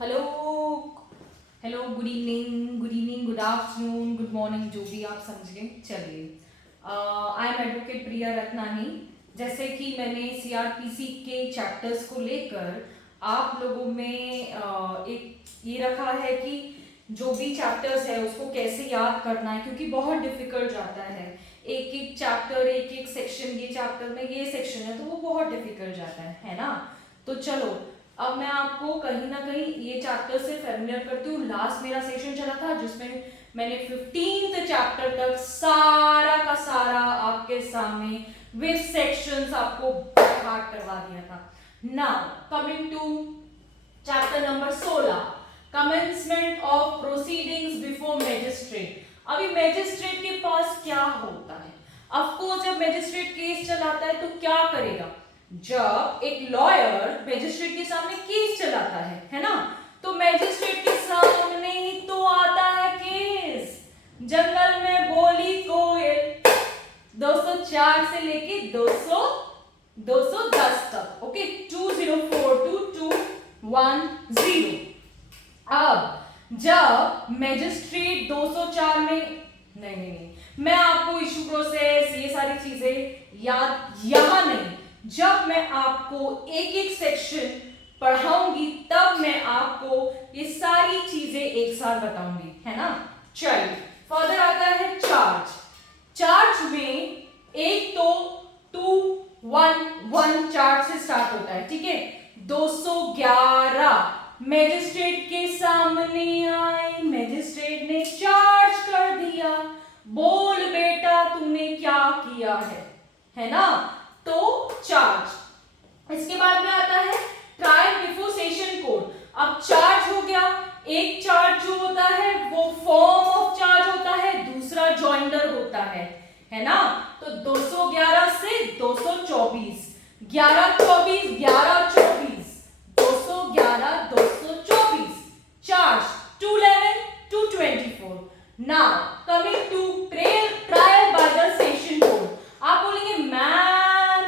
Hello hello, good evening, good afternoon, good morning, जो भी आप समझ लें। चलिए, आई एम एडवोकेट प्रिया रत्नानी। जैसे कि मैंने सीआरपीसी के चैप्टर्स को लेकर आप लोगों में एक ये रखा है कि जो भी चैप्टर्स है उसको कैसे याद करना है, क्योंकि बहुत डिफिकल्ट जाता है। एक एक चैप्टर, एक एक सेक्शन, ये चैप्टर में ये सेक्शन है तो वो बहुत डिफिकल्ट जाता है ना। तो चलो, अब मैं आपको कहीं ना कहीं ये चैप्टर से फेमिलियर करती हूँ। लास्ट मेरा सेशन चला था जिसमें मैंने 15th चैप्टर तक सारा का सारा आपके सामने विद सेक्शंस आपको पाठ करवा दिया था। Now coming to chapter number 16, commencement of proceedings before magistrate. अभी मैजिस्ट्रेट के पास क्या होता है? अफकोर्स जब मैजिस्ट्रेट केस चलाता है तो क्या करेगा? जब एक लॉयर मैजिस्ट्रेट के सामने केस चलाता है ना, तो मैजिस्ट्रेट के सामने ही तो आता है केस। जंगल में बोली कोयल 204 से लेके 210 तक। Okay, 204 to 210। अब जब मैजिस्ट्रेट 204 में नहीं, मैं आपको इशू प्रोसेस ये सारी चीजें याद यहां नहीं, जब मैं आपको एक एक सेक्शन पढ़ाऊंगी तब मैं आपको ये सारी चीजें एक साथ बताऊंगी, है ना। चलिए, फर्दर आता है चार्ज। चार्ज में एक तो 211 चार्ज से स्टार्ट होता है, ठीक है। 211 मैजिस्ट्रेट के सामने आए, मैजिस्ट्रेट ने चार्ज कर दिया, बोल बेटा तूने क्या किया है ना। तो चार्ज। इसके बाद में आता है ट्रायल बिफोर सेशन कोर्ट। अब चार्ज हो गया, एक चार्ज जो होता है वो फॉर्म ऑफ चार्ज होता है, दूसरा जॉइंडर होता है ना। तो 211 से 224, 11 24, 11 24, 211 224 charge, 211 224। Now coming to trial by the session court. आप बोलेंगे मैम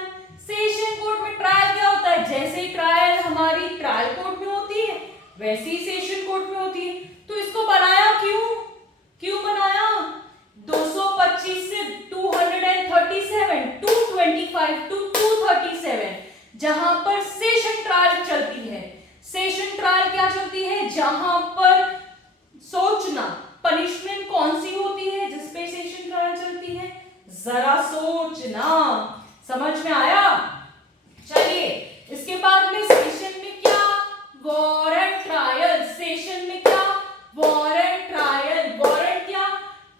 सेशन कोर्ट में ट्रायल क्या होता है? जैसे ही ट्रायल हमारी ट्रायल कोर्ट में होती है वैसे ही सेशन कोर्ट में होती है। तो इसको बनाया क्यों बनाया? 225 से 237, 225 to 237, जहां पर सेशन ट्रायल चलती है। सेशन ट्रायल क्या चलती है? जहां पर सोचना पनिशमेंट कौन सी होती है जिसपे सेशन ट्रायल चलती है, जरा सोचना। समझ में आया? चलिए, इसके बाद में सेशन में क्या? Warrant trial. सेशन में क्या? Warrant trial. वारंट क्या?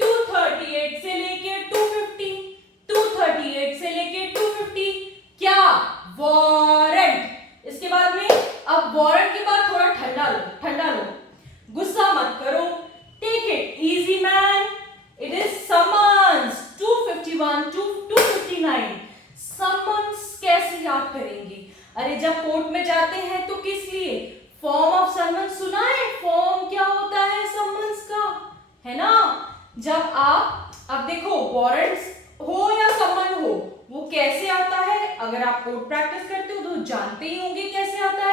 238 से लेके 250, 238 से लेके 250 क्या? वारंट। इसके बाद में, अब वारंट के बाद थोड़ा ठंडा लो, गुस्सा मत करो, take it easy man, it is summons. 251 to 259 summons कैसे याद करेंगे? अरे जब कोर्ट में जाते हैं तो किस लिए? फॉर्म ऑफ समन्स सुना है? फॉर्म क्या होता है समन्स का, है ना। जब आप, अब देखो, वारंट्स हो या समन हो, वो कैसे आता है? अगर आप कोर्ट प्रैक्टिस करते हो तो जानते ही होंगे कैसे आता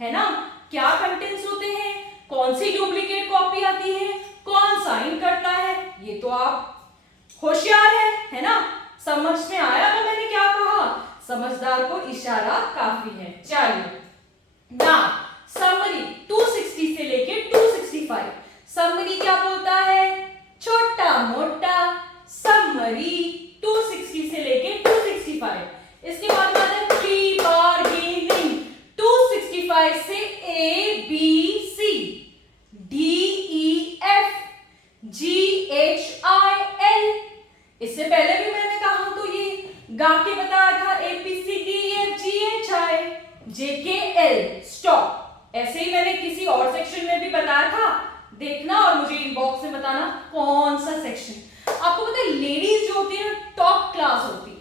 है ना। क्या कंटेंट्स होते हैं, कौन सी डुप्लीकेट कॉपी आती है, कौन साइन करता है, ये तो आप होशियार है ना। समझ में आया ना मैंने क्या कहा? समझदार को इशारा काफी है। चलिए ना, समरी 260 से लेके 265। समरी क्या बोलता है? छोटा मोटा समरी 260 से लेके 265। इसके बाद आता है प्री बार्गेनिंग 265 से ABC, DEF, GHIL। इससे पहले भी मैंने कहा तो ये गा के बताया था ABCDEFGHI JKL स्टॉप। ऐसे ही मैंने किसी और सेक्शन में भी बताया था, देखना और मुझे इनबॉक्स में बताना कौन सा सेक्शन। आपको पता है लेडीज जो होती है टॉप क्लास होती है।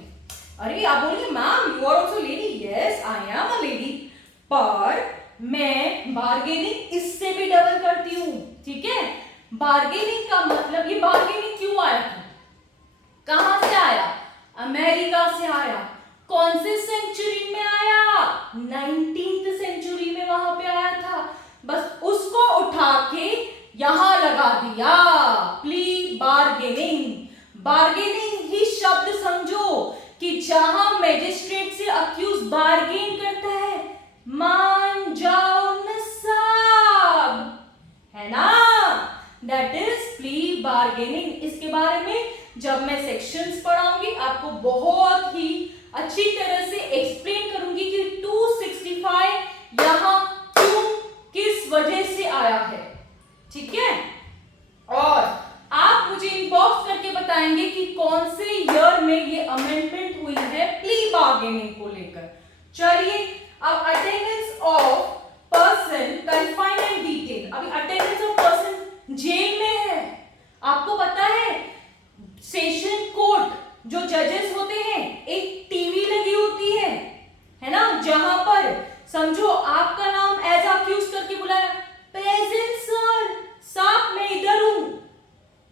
अरे आप बोलिए ma'am you are also lady. Yes I am a lady, पर मैं बार्गेनिंग इससे भी डबल करती हूँ, ठीक है। बार्गेनिंग का मतलब, ये बार्गेनिंग क्यों आया था? कहां से आया? अमेरिका से आया। कौन से सेंचुरी में आया? 19th सेंचुरी में वहां पे आया था। बस उस अक्यूज बार्गेन करता है, मान जाओ न साहब, है ना, दैट इज प्ली बार्गेनिंग। इसके बारे में जब मैं सेक्शंस पढ़ाऊंगी आपको बहुत ही अच्छी तरह से एक्सप्लेन करूंगी कि 265 यहां क्यों, किस वजह से आया है, ठीक है। और आप मुझे इनबॉक्स करके बताएंगे कि कौन से ईयर में ये अमेंडमेंट हुई है प्ली बार्गेनिंग को लेकर। चलिए, अब attendance of person confined and detain. अभी अटेंडेंस ऑफ पर्सन जेल में है, आपको पता है सेशन कोर्ट जो जजेस होते हैं एक टीवी लगी होती है ना, जहां पर समझो आपका नाम एज अक्यूज करके बुलाया, प्रेजेंट सर, साहब मैं इधर हूं,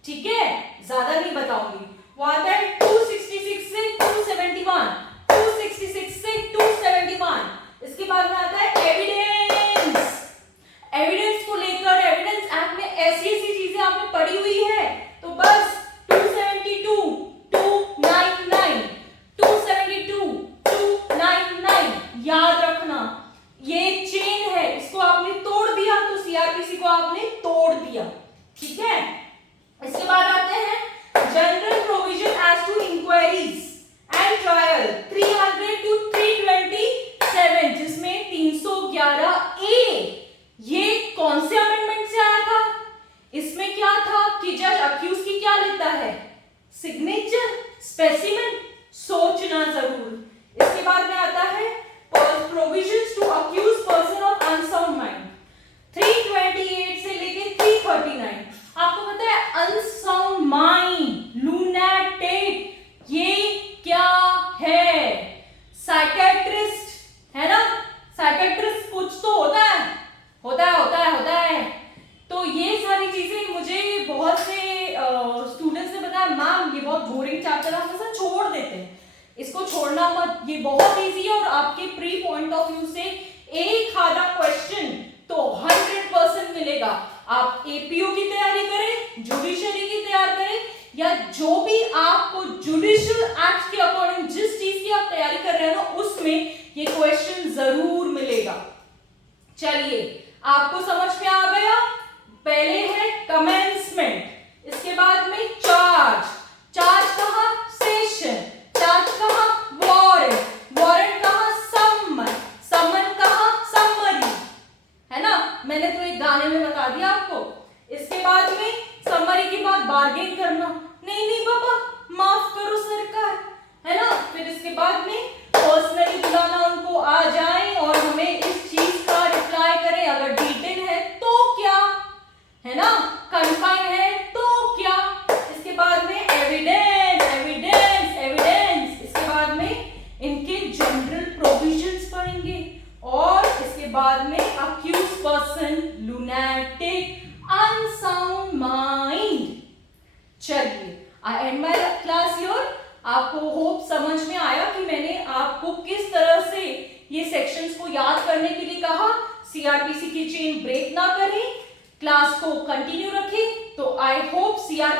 ठीक है, ज्यादा नहीं बताऊंगी। वो आता है 266 से 271, 266 से 271। इसके बाद में आता है एविडेंस। एविडेंस को लेकर एविडेंस एक्ट में ऐसी ऐसी चीजें आपने पढ़ी हुई है, तो बस 272, 299, 272, 299 याद रखना। ये चेन है, इसको आपने तोड़ दिया तो सीआरपीसी को आपने तोड़ दिया, ठीक है। इसके बाद आते हैं general provision as to inquiries and trial 300 to 327, जिसमें 311 ए, ये कौन से अमेंडमेंट से आया था? इसमें क्या था कि जज अक्यूज की क्या लेता है, सिग्नेचर, स्पेसिमेन, सोचना जरूर। इसके बाद में आता है provisions to accused person of unsound mind 328 से लेके 339। आपको पता है अनसाउंड माइंड, लूनाटिक, ये क्या है? साइकेट्रिस्ट है ना, साइकेट्रिस्ट कुछ तो होता है, होता है। तो ये सारी चीजें मुझे बहुत से स्टूडेंट्स ने बताया, मैम ये बहुत बोरिंग चैप्टर है, हम इसे छोड़ देते हैं, इसको छोड़ना मत, ये बहुत इजी है। और आपके प्री पॉइंट ऑफ व्यू से एक आधा क्वेश्चन तो 100% मिलेगा। आप एपीओ की तैयारी करें, जुडिशरी की तैयारी करें, या जो भी आपको जुडिशियल एक्ट के अकॉर्डिंग जिस चीज की आप तैयारी कर रहे हैं ना, उसमें ये क्वेश्चन जरूर मिलेगा। चलिए, आपको समझ में आ गया। पहले है कमेंसमेंट, इसके बाद में चार्ज, चार्ज कहा सेशन, चार्ज कहा वारंट, वारंट कहा समन, समन कहा समरी, है ना, मैंने तो एक गाने में बता दिया आपको। इसके बाद में समरी के बाद बार्गेन करना, नहीं बाबा माफ करो सरकार, है ना। फिर इसके बाद में पर्सनली बुलाना, उनको आ जाए और हमें इस चीज का रिप्लाई करें, अगर डिटेन है तो क्या, है ना, कन्फाइन है तो क्या। इसके बाद में एविडेंस, एविडेंस, एविडेंस। इसके बाद में इनके जनरल प्रोविजंस पढ़ेंगे, और इसके बाद में accused person, lunatic, unsound mind. चलिए, I end my class here. आपको होप समझ में आया कि मैंने आपको किस तरह से ये सेक्शंस को याद करने के लिए कहा। सीआरपीसी की चेन ब्रेक ना करें, क्लास को कंटिन्यू रखें। तो आई होप सीआर